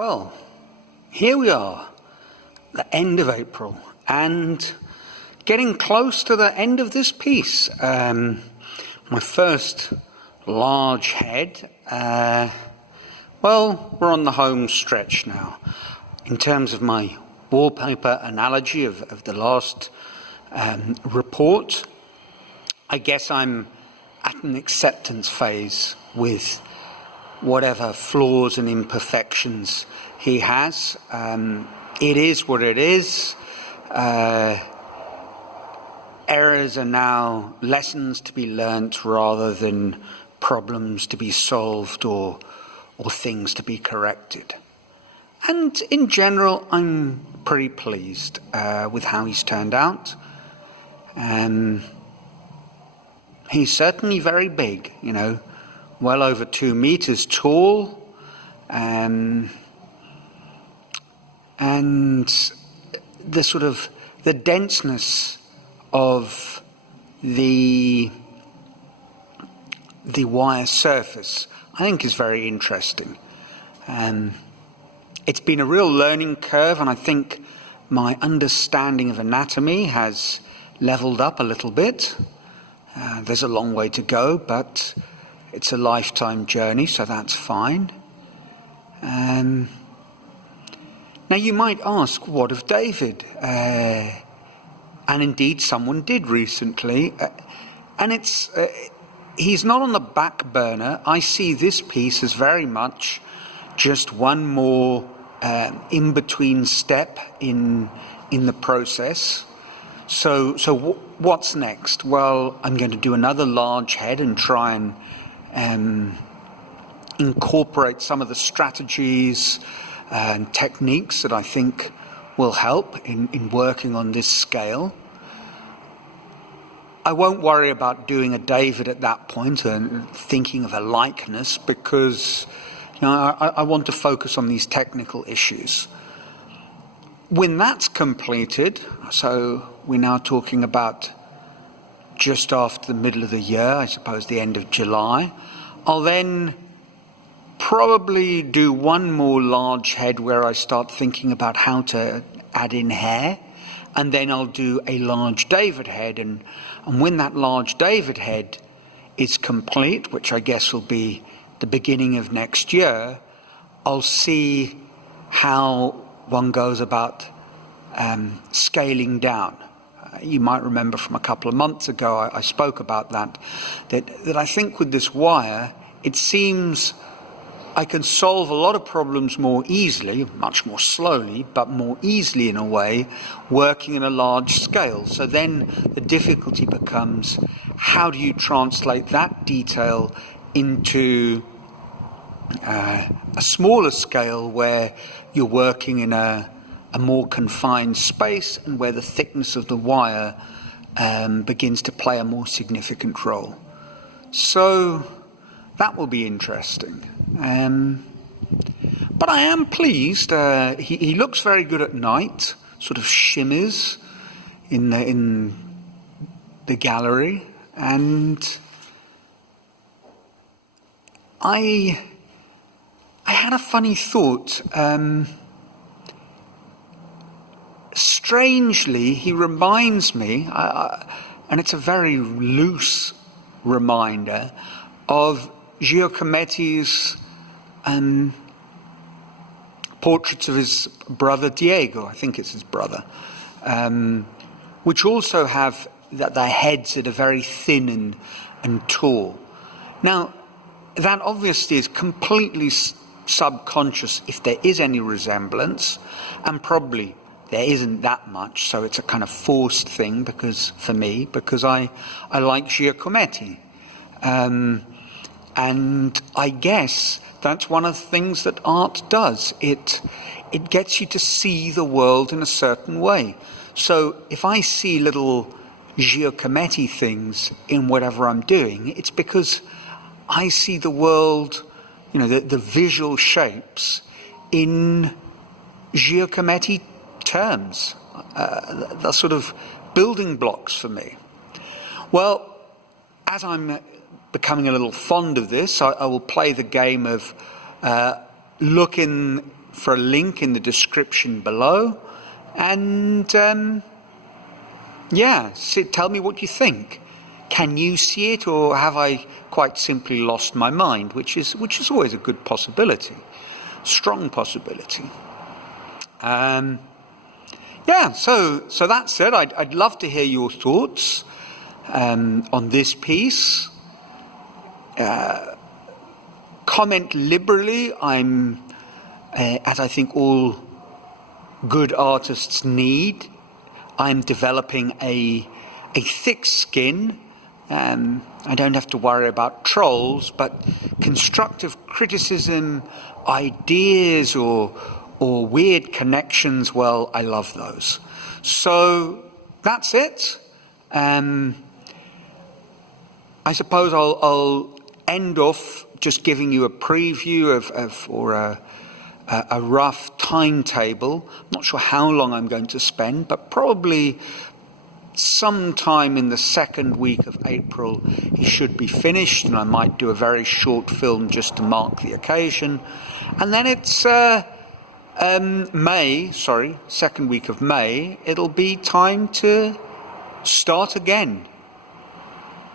Well, here we are, the end of April, and getting close to the end of this piece. My first large head. Well, we're on the home stretch now. In terms of my wallpaper analogy of the last report, I guess I'm at an acceptance phase with whatever flaws and imperfections he has. It is what it is. Errors are now lessons to be learnt rather than problems to be solved or things to be corrected. And in general, I'm pretty pleased with how he's turned out. He's certainly very big, well over 2 meters tall, and the denseness of the wire surface, I think, is very interesting. It's been a real learning curve, and I think my understanding of anatomy has leveled up a little bit. There's a long way to go, but it's a lifetime journey, so that's fine. Now you might ask, what of David? And indeed someone did recently. And he's not on the back burner. I see this piece as very much just one more in-between step in the process. So what's next? Well, I'm going to do another large head and try and incorporate some of the strategies and techniques that I think will help in working on this scale. I won't worry about doing a David at that point and thinking of a likeness, because I want to focus on these technical issues. When that's completed, so we're now talking about just after the middle of the year, I suppose the end of July, I'll then probably do one more large head where I start thinking about how to add in hair, and then I'll do a large David head, and when that large David head is complete, which I guess will be the beginning of next year, I'll see how one goes about scaling down. You might remember from a couple of months ago I spoke about that I think with this wire, it seems I can solve a lot of problems more easily, much more slowly, but more easily in a way, working in a large scale. So then the difficulty becomes, how do you translate that detail into a smaller scale where you're working in a more confined space and where the thickness of the wire begins to play a more significant role. So that will be interesting. But I am pleased. He looks very good at night, sort of shimmers in the gallery, and I had a funny thought. Strangely, he reminds me, and it's a very loose reminder, of Giacometti's portraits of his brother Diego, I think it's his brother, which also have their heads that are very thin and tall. Now, that obviously is completely subconscious if there is any resemblance, and probably there isn't that much, so it's a kind of forced thing because I like Giacometti. And I guess that's one of the things that art does. It gets you to see the world in a certain way. So if I see little Giacometti things in whatever I'm doing, it's because I see the world, the visual shapes in Giacometti terms. The sort of building blocks for me. Well, as I'm becoming a little fond of this, I will play the game of looking for a link in the description below, and tell me what you think. Can you see it, or have I quite simply lost my mind, which is always a good possibility, strong possibility. So that's it. I'd love to hear your thoughts on this piece. Comment liberally. I'm, as I think all good artists need, I'm developing a thick skin. I don't have to worry about trolls, but constructive criticism, ideas, or weird connections, well, I love those. So that's it. I suppose I'll end off just giving you a preview or a rough timetable. I'm not sure how long I'm going to spend, but probably sometime in the second week of April he should be finished, and I might do a very short film just to mark the occasion. And then it's second week of May, it'll be time to start again.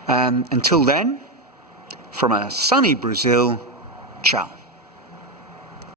Until then, from a sunny Brazil, ciao.